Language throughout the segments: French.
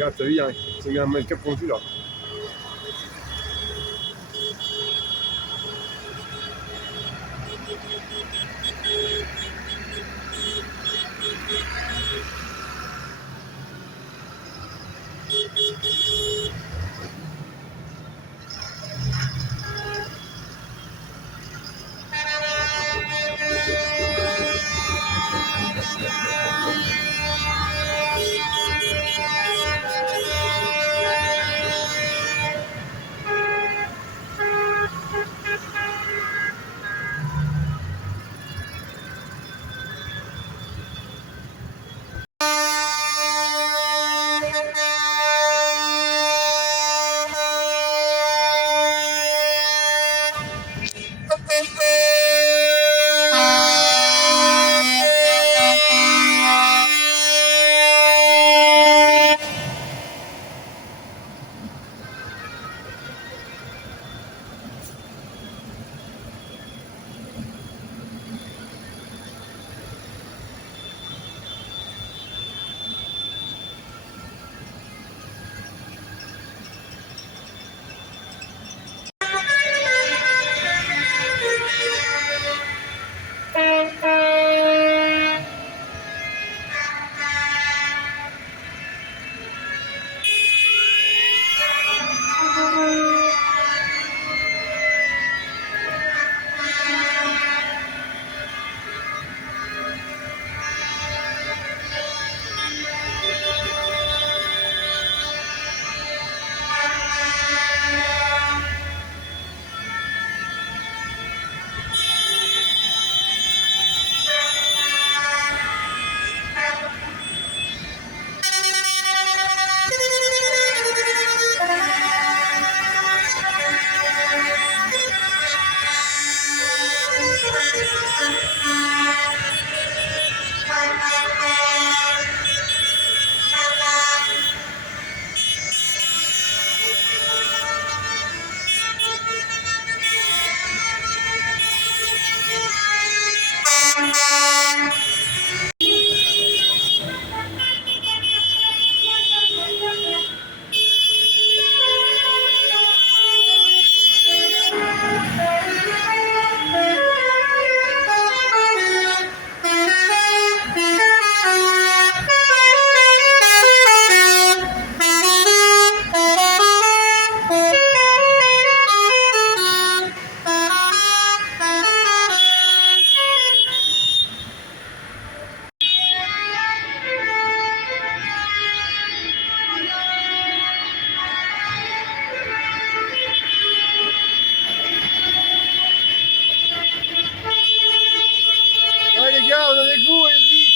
Regarde, t'as vu, il y a un mec fondu là. Ouais les gars, on est avec vous, allez-y.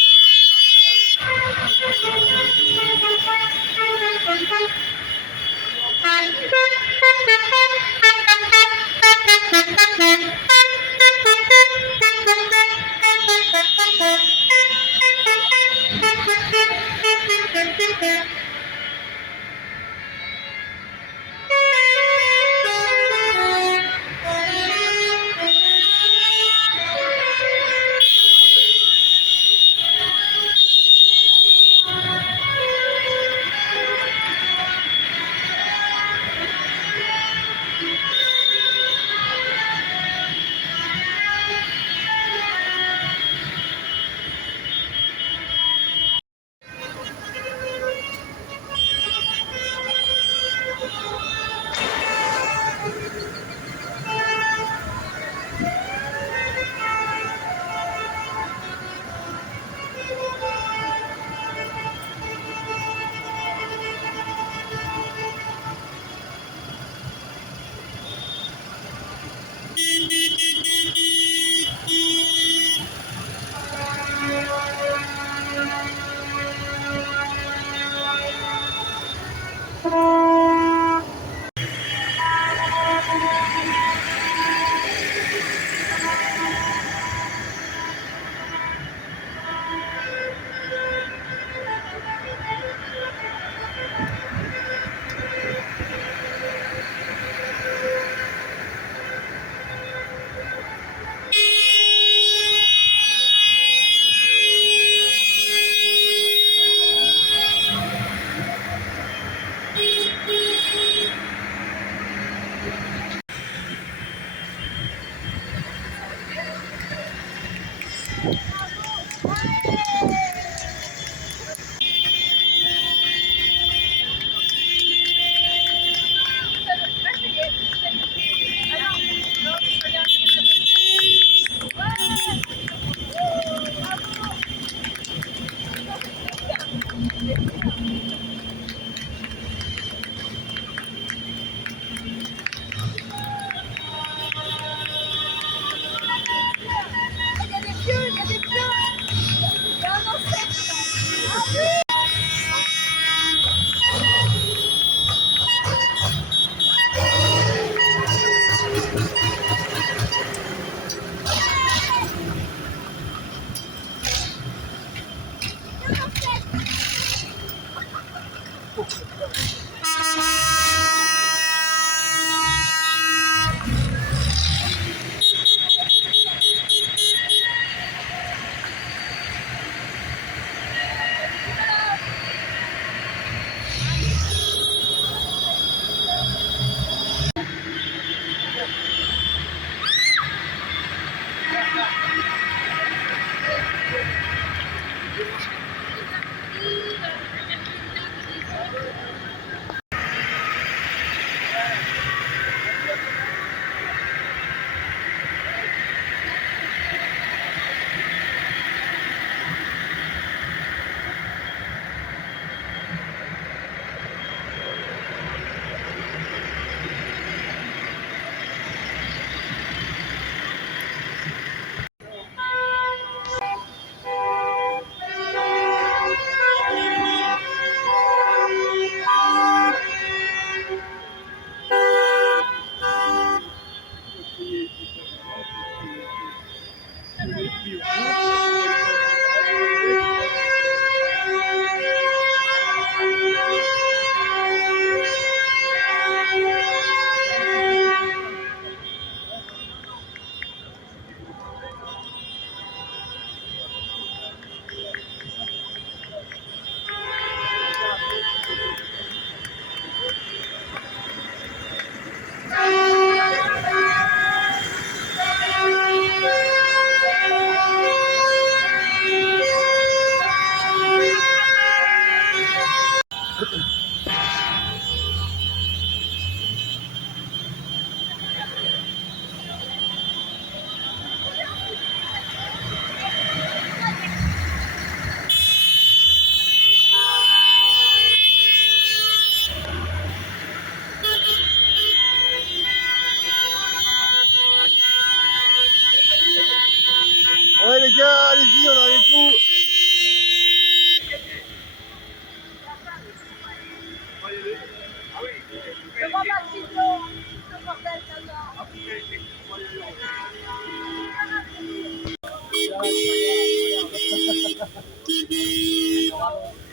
Ouais les gars, allez-y, on est avec vous.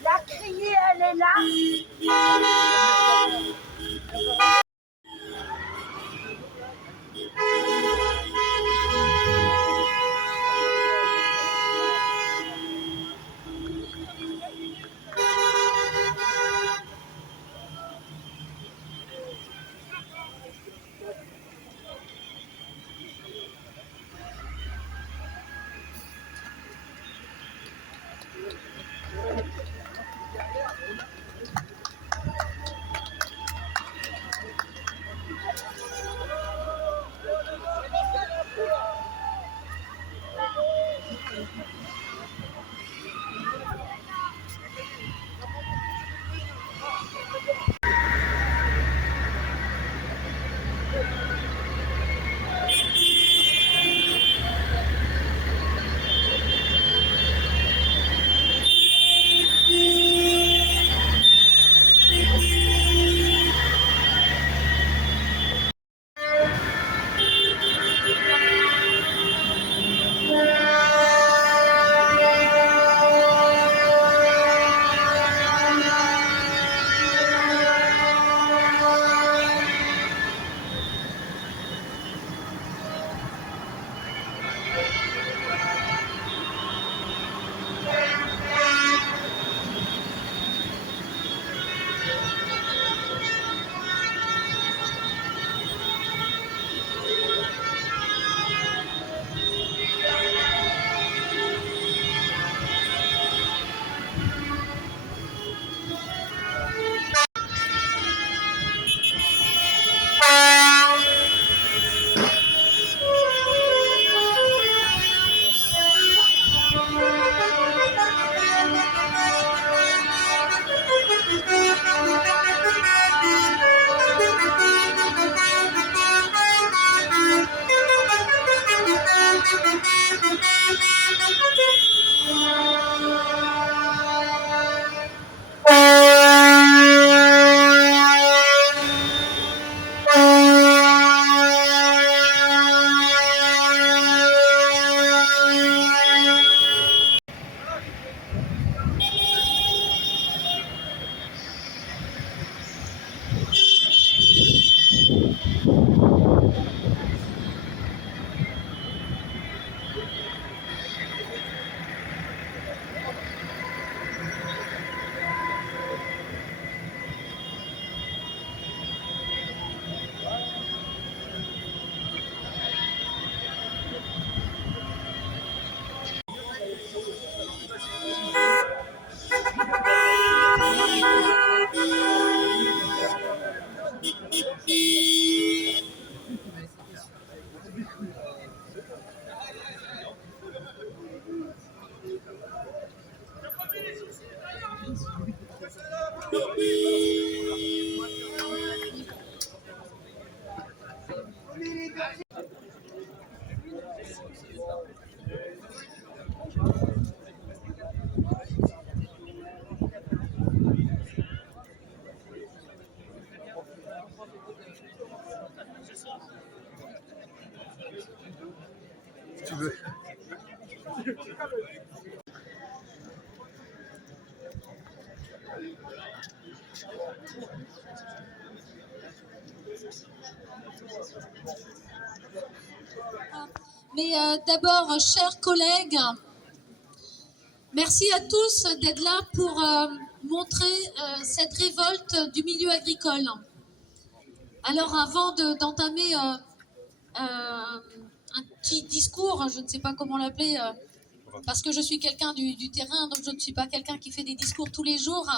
La criée, elle est là. Mais d'abord, chers collègues, merci à tous d'être là pour montrer cette révolte du milieu agricole. Alors avant d'entamer un petit discours, je ne sais pas comment l'appeler, parce que je suis quelqu'un du terrain, donc je ne suis pas quelqu'un qui fait des discours tous les jours.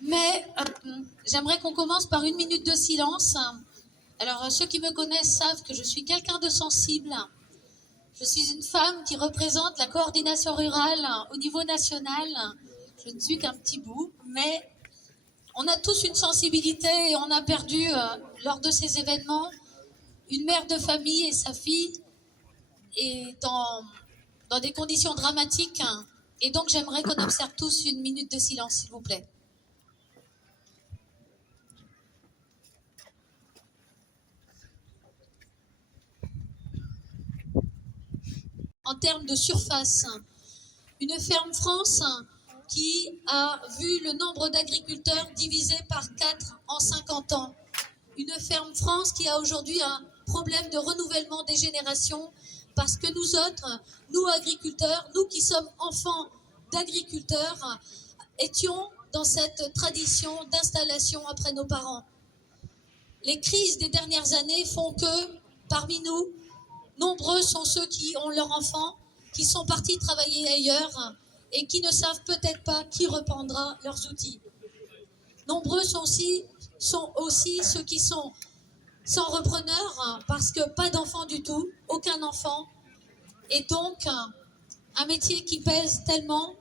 Mais j'aimerais qu'on commence par 1 minute de silence. Alors ceux qui me connaissent savent que je suis quelqu'un de sensible. Je suis une femme qui représente la coordination rurale au niveau national. Je ne suis qu'un petit bout, mais on a tous une sensibilité et on a perdu, lors de ces événements, une mère de famille et sa fille, et dans des conditions dramatiques. Et donc j'aimerais qu'on observe tous 1 minute de silence, s'il vous plaît. En termes de surface, une ferme France qui a vu le nombre d'agriculteurs divisé par 4 en 50 ans. Une ferme France qui a aujourd'hui un problème de renouvellement des générations parce que nous autres, nous agriculteurs, nous qui sommes enfants d'agriculteurs, étions dans cette tradition d'installation après nos parents. Les crises des dernières années font que, parmi nous, nombreux sont ceux qui ont leurs enfants, qui sont partis travailler ailleurs et qui ne savent peut-être pas qui reprendra leurs outils. Nombreux sont aussi ceux qui sont sans repreneur parce que pas d'enfants du tout, aucun enfant. Et donc, un métier qui pèse tellement,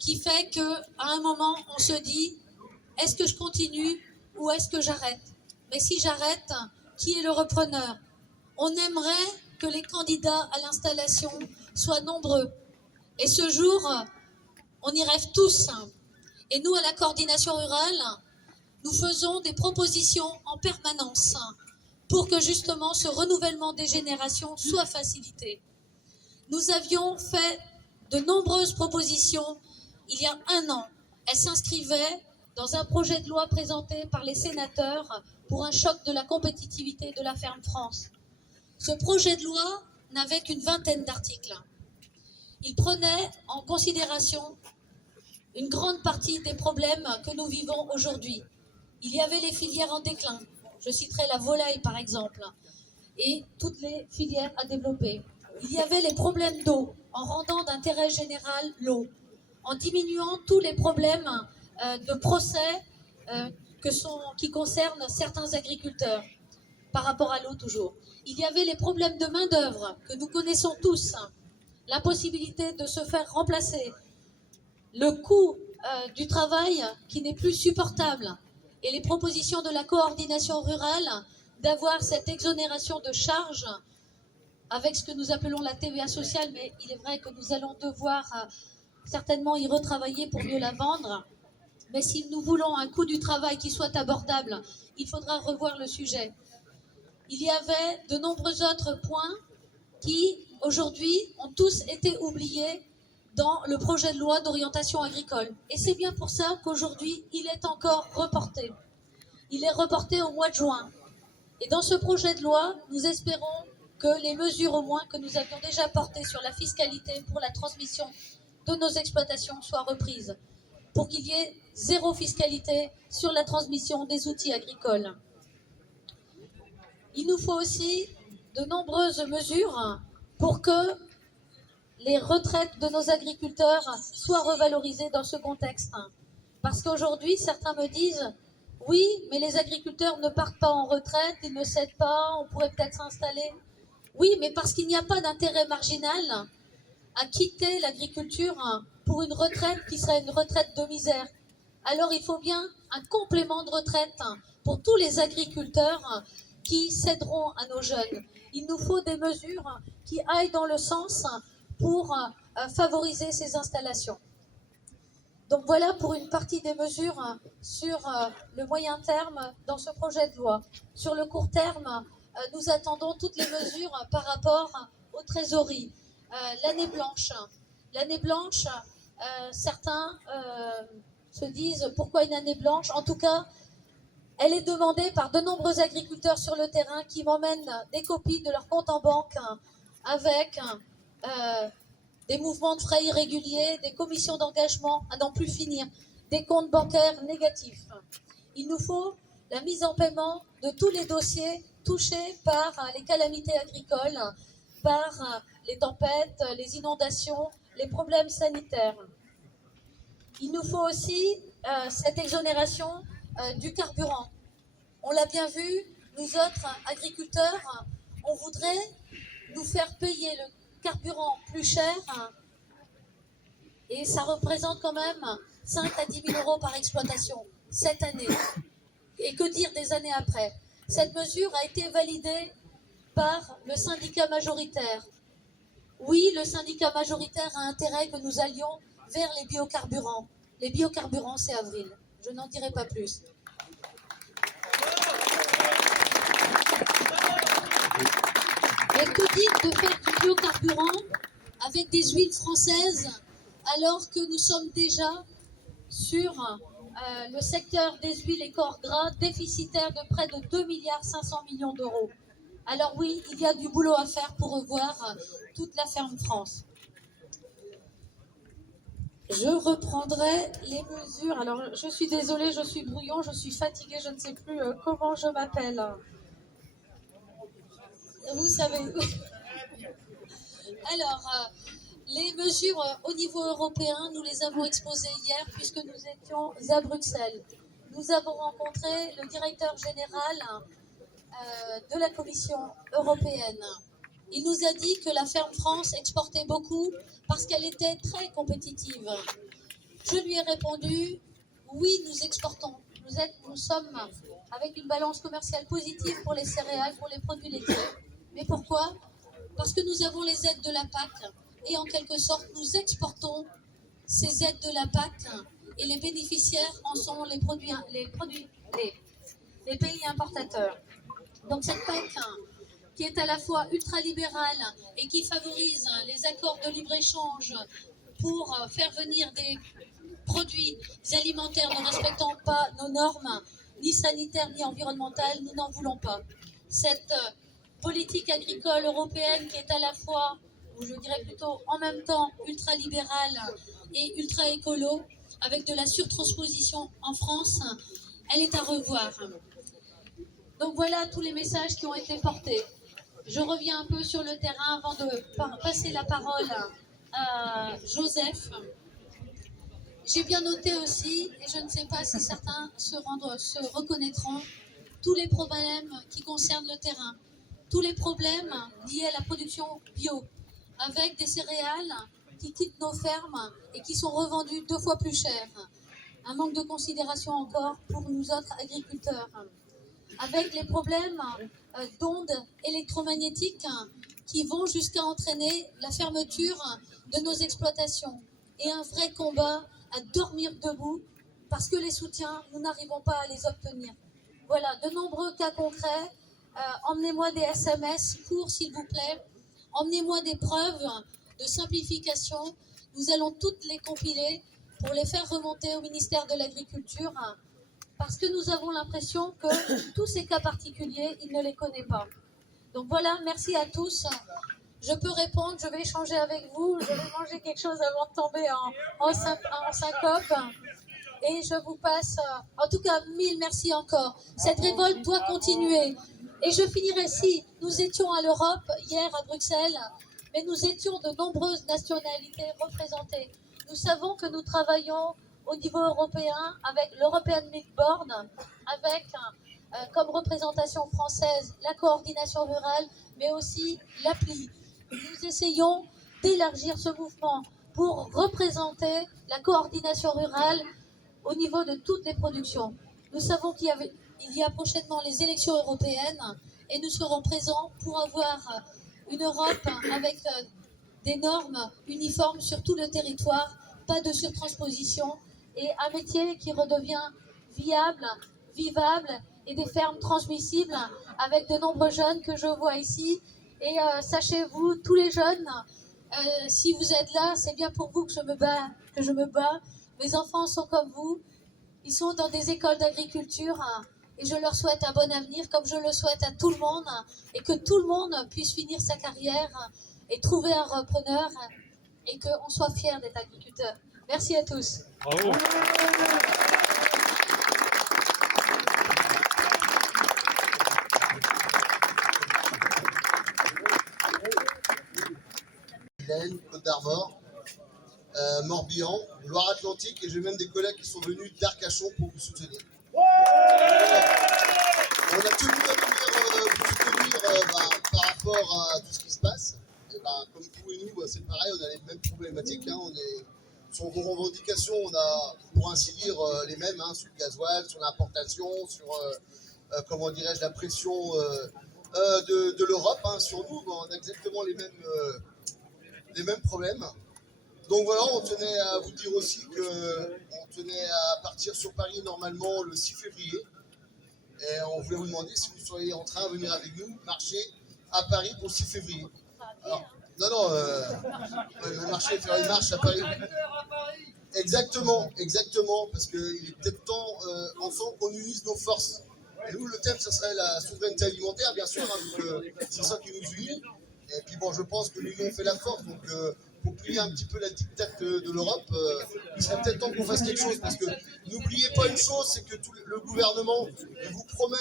qui fait qu'à un moment, on se dit, est-ce que je continue ou est-ce que j'arrête? Mais si j'arrête, qui est le repreneur? On aimerait que les candidats à l'installation soient nombreux. Et ce jour, on y rêve tous. Et nous, à la coordination rurale, nous faisons des propositions en permanence pour que justement ce renouvellement des générations soit facilité. Nous avions fait de nombreuses propositions il y a 1 an. Elles s'inscrivaient dans un projet de loi présenté par les sénateurs pour un choc de la compétitivité de la ferme France. Ce projet de loi n'avait qu'une 20aine d'articles. Il prenait en considération une grande partie des problèmes que nous vivons aujourd'hui. Il y avait les filières en déclin. Je citerai la volaille par exemple, et toutes les filières à développer. Il y avait les problèmes d'eau, en rendant d'intérêt général l'eau, en diminuant tous les problèmes de procès qui concernent certains agriculteurs, par rapport à l'eau toujours. Il y avait les problèmes de main-d'œuvre que nous connaissons tous, l'impossibilité de se faire remplacer, le coût du travail qui n'est plus supportable, et les propositions de la coordination rurale d'avoir cette exonération de charges avec ce que nous appelons la TVA sociale, mais il est vrai que nous allons devoir certainement y retravailler pour mieux la vendre. Mais si nous voulons un coût du travail qui soit abordable, il faudra revoir le sujet. Il y avait de nombreux autres points qui, aujourd'hui, ont tous été oubliés dans le projet de loi d'orientation agricole. Et c'est bien pour ça qu'aujourd'hui, il est encore reporté. Il est reporté au mois de juin. Et dans ce projet de loi, nous espérons que les mesures au moins que nous avions déjà portées sur la fiscalité pour la transmission de nos exploitations soient reprises, pour qu'il y ait 0 fiscalité sur la transmission des outils agricoles. Il nous faut aussi de nombreuses mesures pour que les retraites de nos agriculteurs soient revalorisées dans ce contexte. Parce qu'aujourd'hui, certains me disent « Oui, mais les agriculteurs ne partent pas en retraite, ils ne cèdent pas, on pourrait peut-être s'installer. » Oui, mais parce qu'il n'y a pas d'intérêt marginal à quitter l'agriculture pour une retraite qui serait une retraite de misère. Alors il faut bien un complément de retraite pour tous les agriculteurs qui céderont à nos jeunes. Il nous faut des mesures qui aillent dans le sens pour favoriser ces installations. Donc voilà pour une partie des mesures sur le moyen terme dans ce projet de loi. Sur le court terme, nous attendons toutes les mesures par rapport aux trésoreries. l'année blanche. L'année blanche, certains se disent pourquoi une année blanche. En tout cas, elle est demandée par de nombreux agriculteurs sur le terrain qui m'emmènent des copies de leur compte en banque avec des mouvements de frais irréguliers, des commissions d'engagement à n'en plus finir, des comptes bancaires négatifs. Il nous faut la mise en paiement de tous les dossiers touchés par les calamités agricoles, par les tempêtes, les inondations, les problèmes sanitaires. Il nous faut aussi cette exonération du carburant. On l'a bien vu, nous autres agriculteurs, on voudrait nous faire payer le carburant plus cher et ça représente quand même 5 à 10 000 euros par exploitation cette année. Et que dire des années après? Cette mesure a été validée par le syndicat majoritaire. Oui, le syndicat majoritaire a intérêt que nous allions vers les biocarburants. Les biocarburants, c'est avril. Je n'en dirai pas plus. Mais que dire de faire du biocarburant avec des huiles françaises alors que nous sommes déjà sur le secteur des huiles et corps gras déficitaire de près de 2 milliards 500 millions d'euros. Alors oui, il y a du boulot à faire pour revoir toute la ferme France. Je reprendrai les mesures. Alors, je suis désolée, je suis brouillon, je suis fatiguée, je ne sais plus comment je m'appelle. Vous savez. Alors, les mesures au niveau européen, nous les avons exposées hier puisque nous étions à Bruxelles. Nous avons rencontré le directeur général de la Commission européenne. Il nous a dit que la ferme France exportait beaucoup parce qu'elle était très compétitive. Je lui ai répondu, oui, nous exportons. Nous sommes avec une balance commerciale positive pour les céréales, pour les produits laitiers. Mais pourquoi? Parce que nous avons les aides de la PAC et en quelque sorte, nous exportons ces aides de la PAC et les bénéficiaires en sont les pays importateurs. Donc cette PAC qui est à la fois ultralibérale et qui favorise les accords de libre-échange pour faire venir des produits alimentaires ne respectant pas nos normes, ni sanitaires ni environnementales, nous n'en voulons pas. Cette politique agricole européenne qui est à la fois, ou je dirais plutôt en même temps, ultralibérale et ultra-écolo, avec de la surtransposition en France, elle est à revoir. Donc voilà tous les messages qui ont été portés. Je reviens un peu sur le terrain avant de passer la parole à Joseph. J'ai bien noté aussi, et je ne sais pas si certains se reconnaîtront, tous les problèmes qui concernent le terrain, tous les problèmes liés à la production bio, avec des céréales qui quittent nos fermes et qui sont revendues 2 fois plus cher. Un manque de considération encore pour nous autres agriculteurs. Avec les problèmes d'ondes électromagnétiques qui vont jusqu'à entraîner la fermeture de nos exploitations et un vrai combat à dormir debout parce que les soutiens, nous n'arrivons pas à les obtenir. Voilà, de nombreux cas concrets. Emmenez-moi des SMS courts, s'il vous plaît. Emmenez-moi des preuves de simplification. Nous allons toutes les compiler pour les faire remonter au ministère de l'Agriculture parce que nous avons l'impression que tous ces cas particuliers, il ne les connaît pas. Donc voilà, merci à tous. Je peux répondre, je vais échanger avec vous, je vais manger quelque chose avant de tomber en syncope. Et je vous passe, en tout cas, 1000 merci encore. Cette révolte doit continuer. Et je finirai ici. Nous étions à l'Europe hier à Bruxelles, mais nous étions de nombreuses nationalités représentées. Nous savons que nous travaillons au niveau européen avec l'European Milk Board, avec comme représentation française la coordination rurale, mais aussi l'APLI. Nous essayons d'élargir ce mouvement pour représenter la coordination rurale au niveau de toutes les productions. Nous savons qu'il y a prochainement les élections européennes et nous serons présents pour avoir une Europe avec des normes uniformes sur tout le territoire, pas de surtransposition et un métier qui redevient viable, vivable et des fermes transmissibles avec de nombreux jeunes que je vois ici. Et sachez-vous, tous les jeunes Si vous êtes là, c'est bien pour vous que je me bats. Mes enfants sont comme vous. Ils sont dans des écoles d'agriculture et je leur souhaite un bon avenir, comme je le souhaite à tout le monde, et que tout le monde puisse finir sa carrière et trouver un repreneur et qu'on soit fiers d'être agriculteurs. Merci à tous. Bravo. Côte d'Armor, Morbihan, Loire-Atlantique, et j'ai même des collègues qui sont venus d'Arcachon pour vous soutenir. On a tenu à venir vous soutenir par rapport à tout ce qui se passe. Et comme vous et nous, c'est pareil, on a les mêmes problématiques. Sur vos revendications, on a, pour ainsi dire, les mêmes, sur le gasoil, sur l'importation, sur, comment dirais-je, la pression de l'Europe sur nous. On a exactement les mêmes problèmes. Donc voilà, on tenait à vous dire aussi qu'on tenait à partir sur Paris normalement le 6 février. Et on voulait vous demander si vous seriez en train de venir avec nous marcher à Paris pour le 6 février. Alors, marcher, faire une marche à Paris. Exactement, parce qu'il est peut-être temps ensemble qu'on unisse nos forces. Et nous, le thème, ça serait la souveraineté alimentaire, bien sûr, c'est ça qui nous unit. Et puis bon, je pense que l'union fait la force, donc pour plier un petit peu la dictate de l'Europe, il serait peut-être temps qu'on fasse quelque chose, parce que n'oubliez pas une chose, c'est que le gouvernement, il vous promet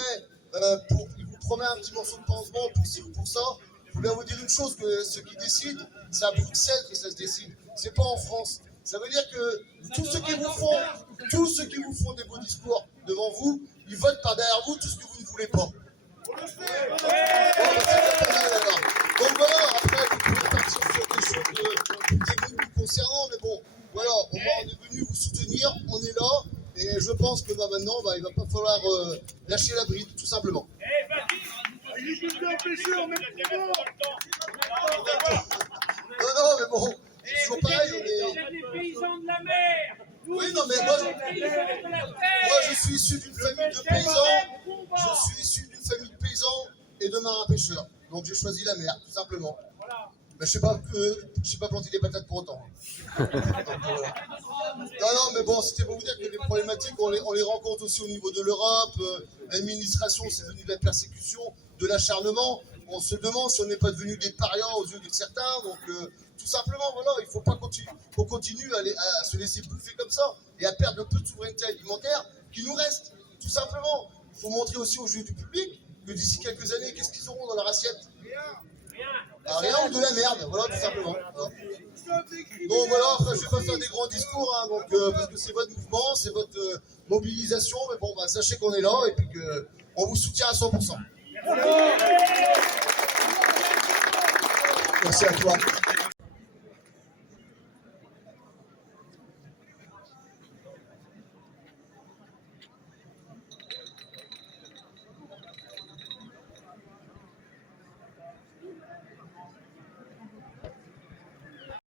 un petit morceau de pansement pour ci ou pour ça. Je voulais vous dire une chose, que ce qui décide, c'est à Bruxelles que ça se décide, c'est pas en France. Ça veut dire que tous ceux qui vous font des beaux discours devant vous, ils votent par derrière vous tout ce que vous ne voulez pas. Donc voilà, après vous pouvez partir sur des choses techniques nous concernant, mais bon, voilà, au moins on est venu vous soutenir, on est là, et je pense que maintenant, il va pas falloir lâcher la bride, tout simplement. Non, mais bon, c'est toujours pareil, on est... des paysans de la mer. Oui, non, mais moi je suis issu d'une famille de paysans, et de marins pêcheurs. Donc j'ai choisi la mer, tout simplement. Mais je sais pas planter des patates pour autant. Donc, voilà. Non, mais bon, c'était pour vous dire que les problématiques, on les rencontre aussi au niveau de l'Europe. L'administration, c'est devenu de la persécution, de l'acharnement. On se demande si on n'est pas devenu des parias aux yeux de certains. Donc tout simplement, voilà, il ne faut pas qu'on continue à se laisser bouffer comme ça et à perdre le peu de souveraineté alimentaire qui nous reste. Tout simplement, il faut montrer aussi aux yeux du public que d'ici quelques années, qu'est-ce qu'ils auront dans leur assiette? Rien ou de la merde, voilà, tout simplement. Voilà. Donc voilà, après je ne vais pas faire des grands discours, parce que c'est votre mouvement, c'est votre mobilisation, mais bon, sachez qu'on est là et puis qu'on vous soutient à 100%. Merci à toi.